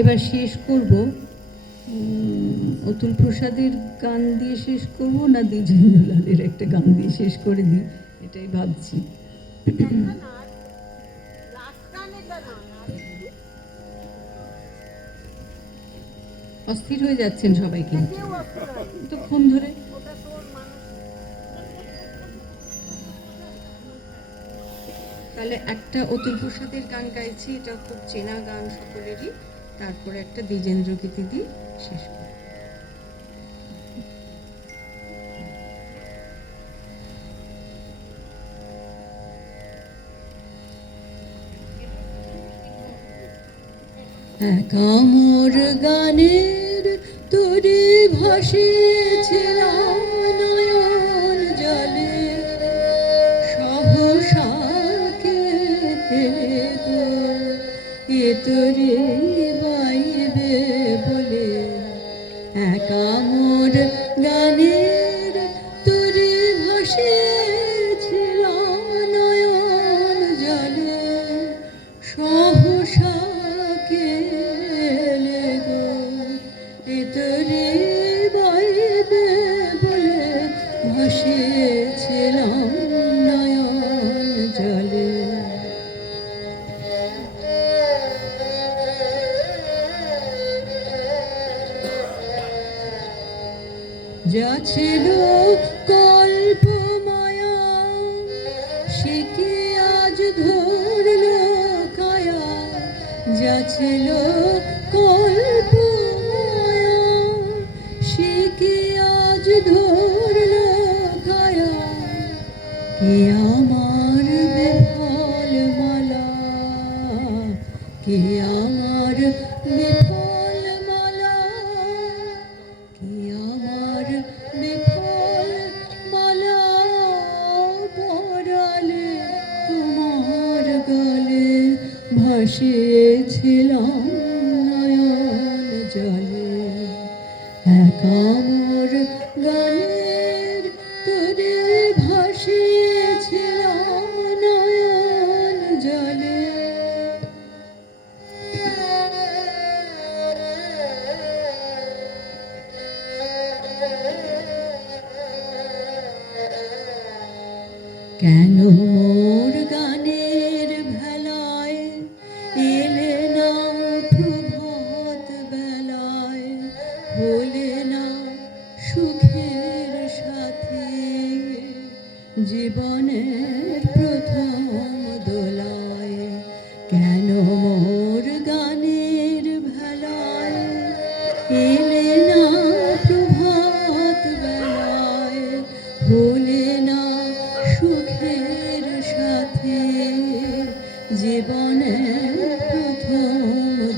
এবার শেষ করব অতুল প্রসাদের গান দিয়ে শেষ করব না দ্বিজেন্দ্রলালের একটা গান দিয়ে শেষ করে দিই, এটাই ভাবছি। অস্থির হয়ে যাচ্ছেন সবাই কিন্তু ফোন ধরে। তাহলে একটা অতুল প্রসাদের গান গাইছি, এটা খুব চেনা গান সকলেরই, তারপরে একটা দ্বিজেন্দ্র গীতি দিয়ে শেষ করি। কামর গানের তোরে ভাসিয়েছিলাম নয়ন জলে, সহসাকে এ তোরে বাইবে বলে। কামর গানের তোরে ভাসিয়েছিলাম নয়ন জলে, সহসাকে তোরে বাইবে বলে ভাসিয়েছিলাম নয়ন জলে। যা ছিল কল্প মায়া সে কি আজ ধরল কায়া, যা ছিল কল্প মায়া সে কি আজ ধরল কায়া। কে আমার বিফল মালা, কে আমার বিফল মালা, কে আমার বিফল মালা পরালে তোমার গলে, ভাসিয়েছিলাম নয়ন জলে। কামর গানের তোরে ভাসিয়েছিলাম নয়ন জলে। কেন মোর গানের ভেলায় এলে না প্রভাত বেলায়, হলে না সুখের সাথী জীবনের প্রথম দোলায়। কেন মোর গানের ভেলায় এলে না প্রভাত বেলায়, হলে না সুখের সাথে জীবনের প্রথম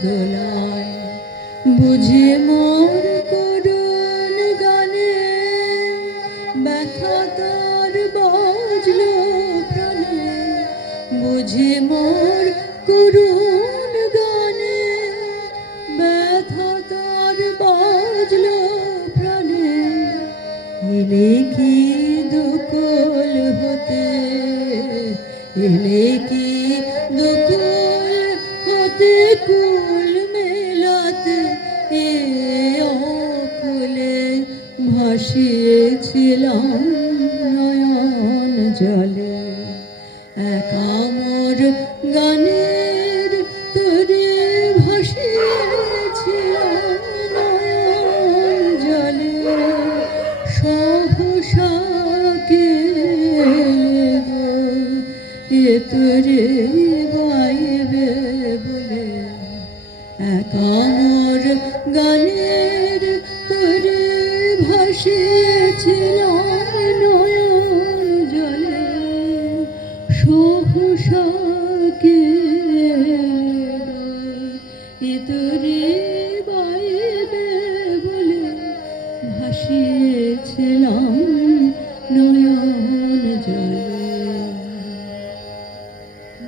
দোলায়। বুঝে মোর করুণ গানে ব্যথা তার বাজল প্রাণে, বুঝে মোর করুণ গানে ব্যথা তার বাজল প্রাণে। এলে কি দুকুল হতে, এলে কি দুকুল হতে কুল মেলাতে, এ অকুলে ভাসিয়েছিলাম নয়ন জলে। কামর গানের তোরে ভাসিয়েছিলাম নয়ন জলে, সহসাকে তোরে বাইবে বলে। কামর গানের তোরে ভাসিয়েছিলাম নয়ন জলে, সহসাকে তোরে